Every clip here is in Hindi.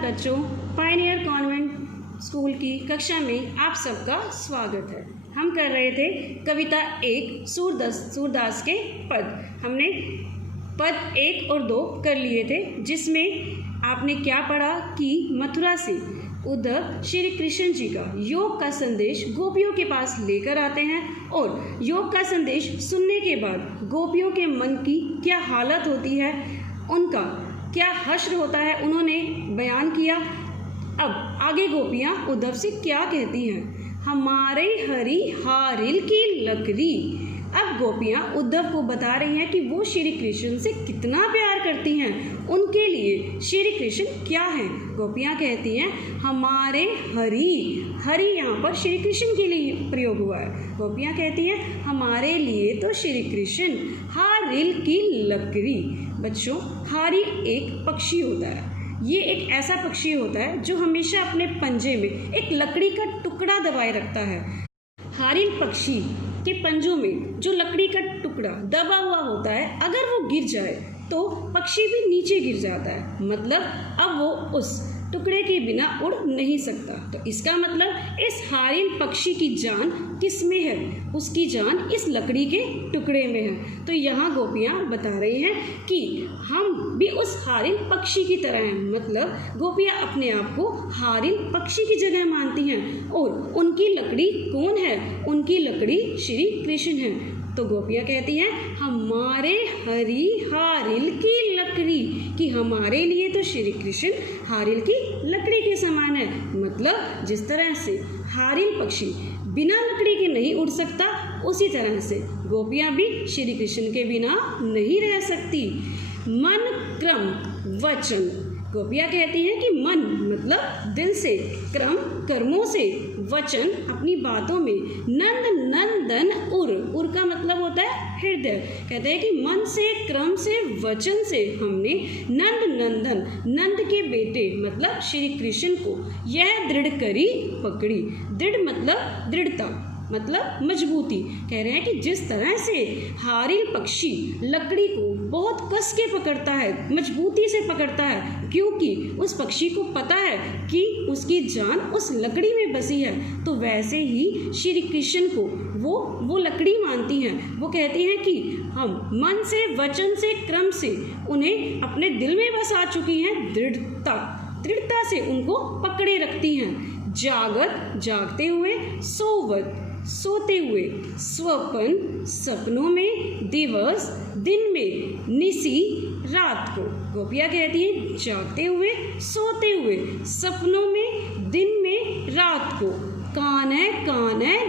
बच्चों, पायनियर कॉन्वेंट स्कूल की कक्षा में आप सबका स्वागत है। हम कर रहे थे कविता 1 सूरदास के पद। हमने पद 1 और 2 कर लिए थे, जिसमें आपने क्या पढ़ा कि मथुरा से उद्धव श्री कृष्ण जी का योग का संदेश गोपियों के पास लेकर आते हैं और योग का संदेश सुनने के बाद गोपियों के मन की क्या हालत होती है, उनका क्या हश्र होता है, उन्होंने बयान किया। अब आगे गोपियाँ उद्धव से क्या कहती हैं, हमारे हरि हारिल की लकड़ी। अब गोपियाँ उद्धव को बता रही हैं कि वो श्री कृष्ण से कितना प्यार करती हैं, उनके लिए श्री कृष्ण क्या हैं। गोपियाँ कहती हैं हमारे हरि यहाँ पर श्री कृष्ण के लिए प्रयोग हुआ है। गोपियाँ कहती हैं हमारे लिए तो श्री कृष्ण हारिल की लकड़ी। बच्चों, हारिल एक पक्षी होता है। ये एक ऐसा पक्षी होता है जो हमेशा अपने पंजे में एक लकड़ी का टुकड़ा दबाए रखता है। हारिल पक्षी के पंजों में जो लकड़ी का टुकड़ा दबा हुआ होता है, अगर वो गिर जाए तो पक्षी भी नीचे गिर जाता है, मतलब अब वो उस टुकड़े के बिना उड़ नहीं सकता। तो इसका मतलब इस हारिल पक्षी की जान किस में है, उसकी जान इस लकड़ी के टुकड़े में है। तो यहाँ गोपियाँ बता रही हैं कि हम भी उस हारिल पक्षी की तरह हैं, मतलब गोपियाँ अपने आप को हारिल पक्षी की जगह मानती हैं और उनकी लकड़ी कौन है, उनकी लकड़ी श्री कृष्ण है। तो गोपियाँ कहती हैं हमारे हरि हारिल की लकड़ी, कि हमारे लिए तो श्री कृष्ण हारिल की लकड़ी के समान है। मतलब जिस तरह से हारिल पक्षी बिना लकड़ी के नहीं उड़ सकता, उसी तरह से गोपियाँ भी श्री कृष्ण के बिना नहीं रह सकती। मन क्रम वचन, गोपियाँ कहती हैं कि मन मतलब दिल से, क्रम कर्मों से, वचन अपनी बातों में, नंद नंदन उर का मतलब होता है हृदय। कहते हैं कि मन से, क्रम से, वचन से हमने नंद नंदन, नंद के बेटे मतलब श्री कृष्ण को यह दृढ़ करी पकड़ी। दृढ़ मतलब दृढ़ता, मतलब मजबूती। कह रहे हैं कि जिस तरह से हारिल पक्षी लकड़ी को बहुत कस के पकड़ता है, मजबूती से पकड़ता है, क्योंकि उस पक्षी को पता है कि उसकी जान उस लकड़ी में बसी है, तो वैसे ही श्री कृष्ण को वो लकड़ी मानती हैं। वो कहती हैं कि हम मन से, वचन से, क्रम से उन्हें अपने दिल में बसा चुकी हैं। दृढ़ता से उनको पकड़े रखती हैं। जागत जागते हुए, सोवत सोते हुए, स्वपन सपनों में, दिवस दिन में, निसी रात को। गोपियाँ कहती हैं जागते हुए, सोते हुए, सपनों में, दिन में, रात को। काने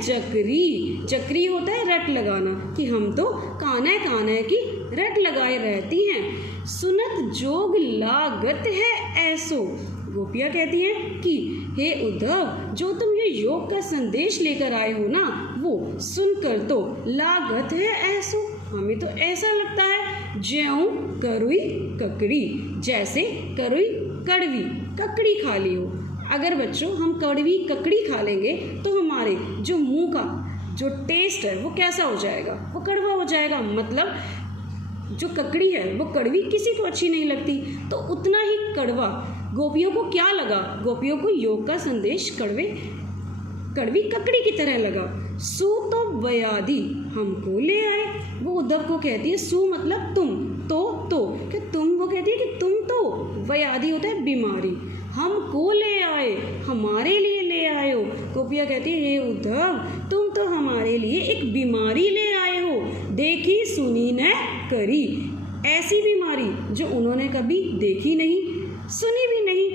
जकरी होता है रट लगाना, कि हम तो काने की रट लगाए रहती हैं। सुनत जोग लागत है ऐसो। गोपियाँ कहती हैं कि हे उद्धव, जो तुम ये योग का संदेश लेकर आए हो ना, वो सुनकर तो लागत है ऐसो, हमें तो ऐसा लगता है ज्यों करुई ककड़ी, जैसे करुई कड़वी ककड़ी खा ली हो। अगर बच्चों हम कड़वी ककड़ी खा लेंगे तो हमारे जो मुंह का जो टेस्ट है वो कैसा हो जाएगा, वो कड़वा हो जाएगा। मतलब जो ककड़ी है वो कड़वी किसी को अच्छी नहीं लगती, तो उतना ही कड़वा गोपियों को क्या लगा, गोपियों को योग का संदेश कड़वी ककड़ी की तरह लगा। सु तो व्याधि हमको ले आए, वो उद्धव को कहती है सु मतलब तुम, तो कि तुम, वो कहती है कि तुम तो, व्याधि होता है बीमारी, हमको ले आए, हमारे लिए ले आए हो। गोपियाँ कहती है हे उद्धव, तुम तो हमारे लिए एक बीमारी ले आए हो, देखी सुनी न करी। ऐसी बीमारी जो उन्होंने कभी देखी नहीं, सुनी भी नहीं,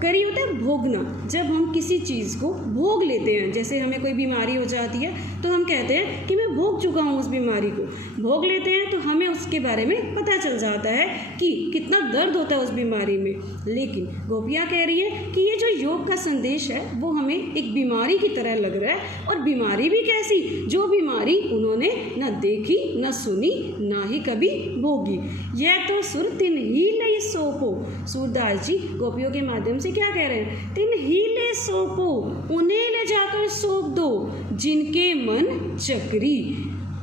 करी होता है भोगना। जब हम किसी चीज़ को भोग लेते हैं, जैसे हमें कोई बीमारी हो जाती है तो हम कहते हैं कि मैं भोग चुका हूँ उस बीमारी को। भोग लेते हैं तो हमें उसके बारे में पता चल जाता है कि कितना दर्द होता है उस बीमारी में। लेकिन गोपियाँ कह रही है कि ये जो योग का संदेश है वो हमें एक बीमारी की तरह लग रहा है, और बीमारी भी कैसी, जो बीमारी उन्होंने न देखी, न सुनी, ना ही कभी भोगी। यह तो सुर तिन ही लई सोपो। सूरदास जी गोपियों के माध्यम से क्या कह रहे हैं, तिन ही ले सोपो, उन्हें ले जाकर सौंप दो, जिनके मन चक्री।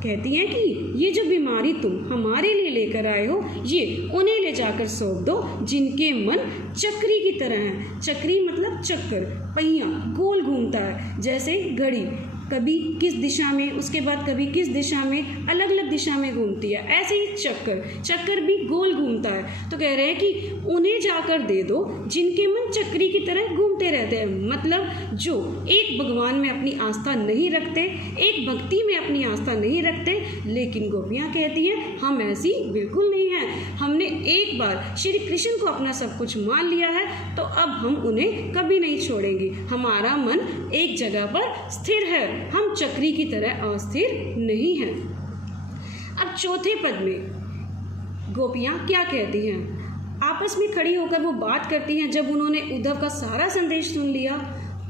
कहती हैं कि ये जो बीमारी तुम हमारे लिए लेकर आए हो, ये उन्हें ले जाकर सौंप दो जिनके मन चक्री की तरह हैं। चक्री मतलब चक्कर, पहिया गोल घूमता है, जैसे घड़ी कभी किस दिशा में, उसके बाद कभी किस दिशा में, अलग अलग दिशा में घूमती है। ऐसे ही चक्कर भी गोल घूमता है। तो कह रहे हैं कि उन्हें जाकर दे दो जिनके मन चक्री की तरह घूमते रहते हैं। मतलब जो एक भगवान में अपनी आस्था नहीं रखते, एक भक्ति में अपनी आस्था नहीं रखते। लेकिन गोपियाँ कहती हैं हम ऐसी बिल्कुल नहीं हैं। हमने एक बार श्री कृष्ण को अपना सब कुछ मान लिया है, तो अब हम उन्हें कभी नहीं छोड़ेंगे। हमारा मन एक जगह पर स्थिर है, हम चक्री की तरह अस्थिर नहीं हैं। अब चौथे पद में गोपियाँ क्या कहती हैं? आपस में खड़ी होकर वो बात करती हैं जब उन्होंने उद्धव का सारा संदेश सुन लिया।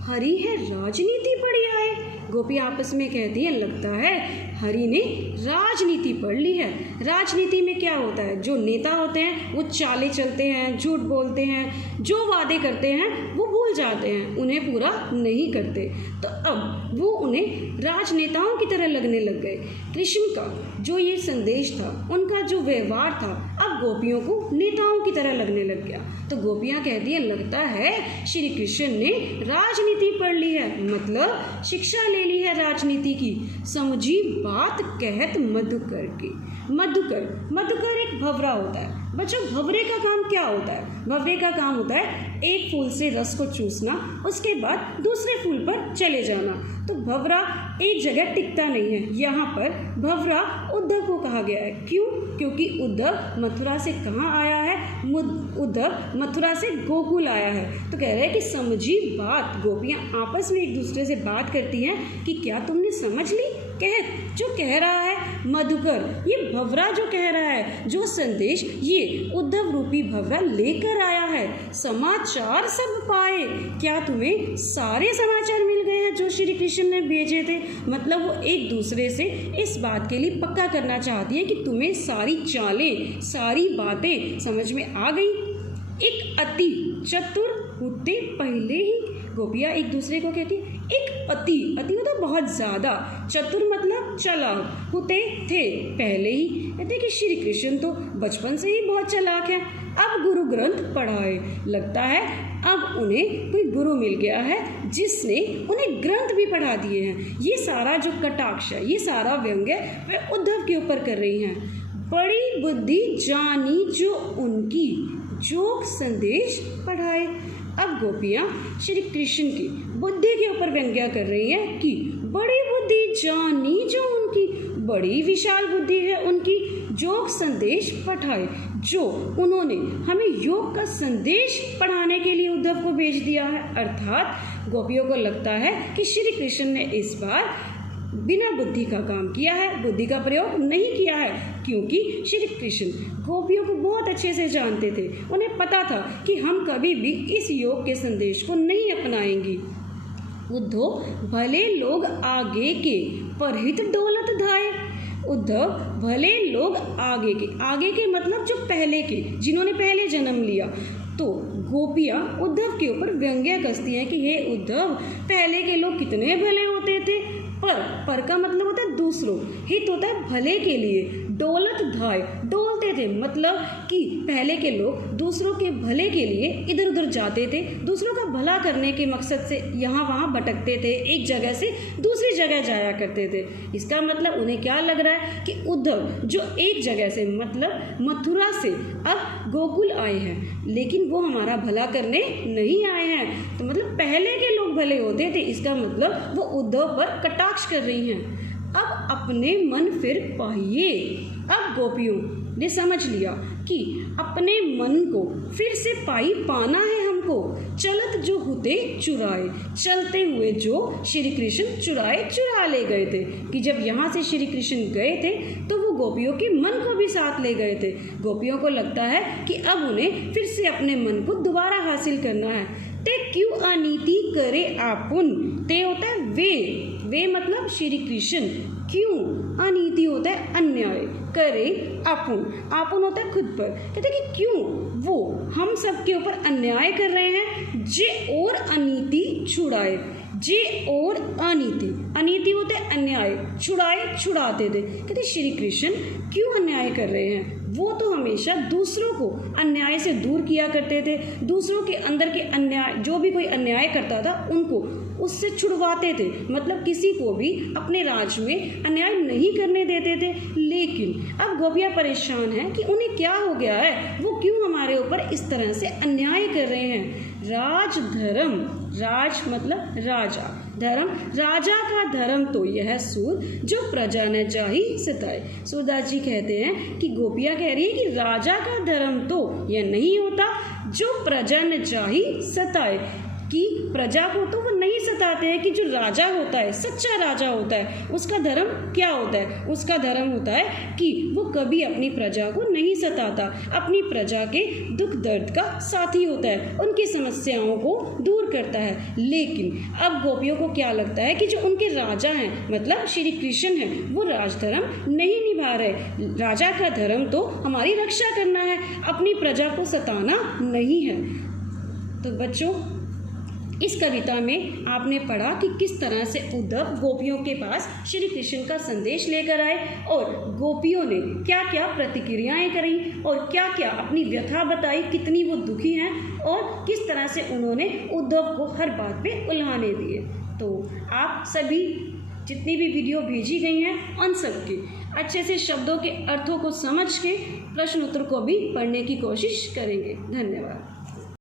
हरि है राजनीति पढ़ी आए। गोपियाँ आपस में कहती हैं लगता है हरि ने राजनीति पढ़ ली है। राजनीति में क्या होता है? जो नेता होते हैं वो चाले चलते हैं, झूठ बोलते हैं, जो वादे करते हैं वो भूल जाते हैं, उन्हें पूरा नहीं करते। तो अब वो उन्हें राजनेताओं की तरह लगने लग गए। कृष्ण का जो ये संदेश था, उनका जो व्यवहार था, अब गोपियों को नेताओं की तरह लगने लग गया। तो गोपियाँ कहती हैं लगता है श्री कृष्ण ने राजनीति पढ़ ली है, मतलब शिक्षा ले ली है राजनीति की। समझी बात कहत मधुकर की। मधुकर एक भंवरा होता है। बच्चों, भंवरे का काम क्या होता है? भंवरे का काम होता है एक फूल से रस को चूसना, उसके बाद दूसरे फूल पर चले जाना। तो भंवरा एक जगह टिकता नहीं है। यहाँ पर भंवरा उद्धव को कहा गया है। क्यों? क्योंकि उद्धव मथुरा से कहाँ आया है? उद्धव मथुरा से गोकुल आया है। तो कह रहे हैं कि समझी बात। गोपियाँ आपस में एक दूसरे से बात करती हैं कि क्या तुमने समझ ली? जो कह रहा है मधुकर, ये भंवरा जो कह रहा है, जो संदेश ये उद्धव रूपी भंवरा लेकर आया है। समाचार सब पाए। क्या तुम्हें सारे समाचार मिल गए हैं जो श्री कृष्ण ने भेजे थे? मतलब वो एक दूसरे से इस बात के लिए पक्का करना चाहती है कि तुम्हें सारी चालें, सारी बातें समझ में आ गई। एक अति चतुर होते पहले ही। गोपियाँ एक दूसरे को कहती है एक अति होता बहुत ज़्यादा, चतुर मतलब चालाक, होते थे पहले ही। कहते कि श्री कृष्ण तो बचपन से ही बहुत चालाक है। अब गुरु ग्रंथ पढ़ाए। लगता है अब उन्हें कोई गुरु मिल गया है जिसने उन्हें ग्रंथ भी पढ़ा दिए हैं। ये सारा जो कटाक्ष है, ये सारा व्यंग्य वे उद्धव के ऊपर कर रही हैं। बड़ी बुद्धि जानी जो उनकी, जोग संदेश पढ़ाए। अब गोपियाँ श्री कृष्ण की बुद्धि के ऊपर व्यंग्य कर रही हैं कि बड़ी बुद्धि जानी जो उनकी, बड़ी विशाल बुद्धि है उनकी, योग संदेश पढ़ाए। जो उन्होंने हमें योग का संदेश पढ़ाने के लिए उद्धव को भेज दिया है। अर्थात गोपियों को लगता है कि श्री कृष्ण ने इस बार बिना बुद्धि का काम किया है, बुद्धि का प्रयोग नहीं किया है। क्योंकि श्री कृष्ण गोपियों को बहुत अच्छे से जानते थे। उन्हें पता था कि हम कभी भी इस योग के संदेश को नहीं अपनाएंगी। उद्धव भले लोग आगे के, परहित दौलत धाये। उद्धव भले लोग आगे के मतलब जो पहले के, जिन्होंने पहले जन्म लिया। तो गोपियाँ उद्धव के ऊपर व्यंग्य कसती हैं कि हे उद्धव, पहले के लोग कितने भले होते थे। पर का मतलब होता है दूसरों, हित होता है भले के लिए। दौलत धाय, डोलते थे, मतलब कि पहले के लोग दूसरों के भले के लिए इधर उधर जाते थे, दूसरों का भला करने के मकसद से यहाँ वहाँ भटकते थे, एक जगह से दूसरी जगह जाया करते थे। इसका मतलब उन्हें क्या लग रहा है कि उद्धव जो एक जगह से मतलब मथुरा से अब गोकुल आए हैं, लेकिन वो हमारा भला करने नहीं आए हैं। तो मतलब पहले के लोग भले होते थे, इसका मतलब वो उद्धव पर कटाक्ष कर रही हैं। अब अपने मन फिर पाइए। अब गोपियों ने समझ लिया कि अपने मन को फिर से पाई पाना है हमको। चलत जो होते चुराए, चलते हुए जो श्री कृष्ण चुरा ले गए थे। कि जब यहाँ से श्री कृष्ण गए थे तो वो गोपियों के मन को भी साथ ले गए थे। गोपियों को लगता है कि अब उन्हें फिर से अपने मन को दोबारा हासिल करना है। ते क्यों अनीति करे आपुन। ते होता है वे मतलब श्री कृष्ण। क्यों अनीति होता है अन्याय, करे आपुन होता है खुद पर। कहते हैं कि क्यों वो हम सब के ऊपर अन्याय कर रहे हैं। जे और अनीति छुड़ाए, जे और अनीति, अनीति होते अन्याय, छुड़ाते थे। कहते श्री कृष्ण क्यों अन्याय कर रहे हैं? वो तो हमेशा दूसरों को अन्याय से दूर किया करते थे, दूसरों के अंदर के अन्याय, जो भी कोई अन्याय करता था उनको उससे छुड़वाते थे, मतलब किसी को भी अपने राज में अन्याय नहीं करने देते थे। लेकिन अब गोपियाँ परेशान हैं कि उन्हें क्या हो गया है, वो क्यों हमारे ऊपर इस तरह से अन्याय कर रहे हैं। राज धर्म, राज मतलब राजा, धर्म राजा का धर्म तो यह सूर जो प्रजा न चाही सताए। सूरदास जी कहते हैं कि गोपियाँ कह रही है कि राजा का धर्म तो यह नहीं होता जो प्रजा न चाही सताए, कि प्रजा को तो वो नहीं सताते हैं। कि जो राजा होता है, सच्चा राजा होता है, उसका धर्म क्या होता है? उसका धर्म होता है कि वो कभी अपनी प्रजा को नहीं सताता, अपनी प्रजा के दुख दर्द का साथी होता है, उनकी समस्याओं को दूर करता है। लेकिन अब गोपियों को क्या लगता है कि जो उनके राजा हैं, मतलब श्री कृष्ण हैं, वो राजधर्म नहीं निभा रहे। राजा का धर्म तो हमारी रक्षा करना है, अपनी प्रजा को सताना नहीं है। तो बच्चों, इस कविता में आपने पढ़ा कि किस तरह से उद्धव गोपियों के पास श्री कृष्ण का संदेश लेकर आए और गोपियों ने क्या क्या प्रतिक्रियाएं करी और क्या क्या अपनी व्यथा बताई, कितनी वो दुखी हैं और किस तरह से उन्होंने उद्धव को हर बात पे उल्हाने दिए। तो आप सभी जितनी भी वीडियो भेजी गई हैं उन सब के अच्छे से शब्दों के अर्थों को समझ के प्रश्न उत्तर को भी पढ़ने की कोशिश करेंगे। धन्यवाद।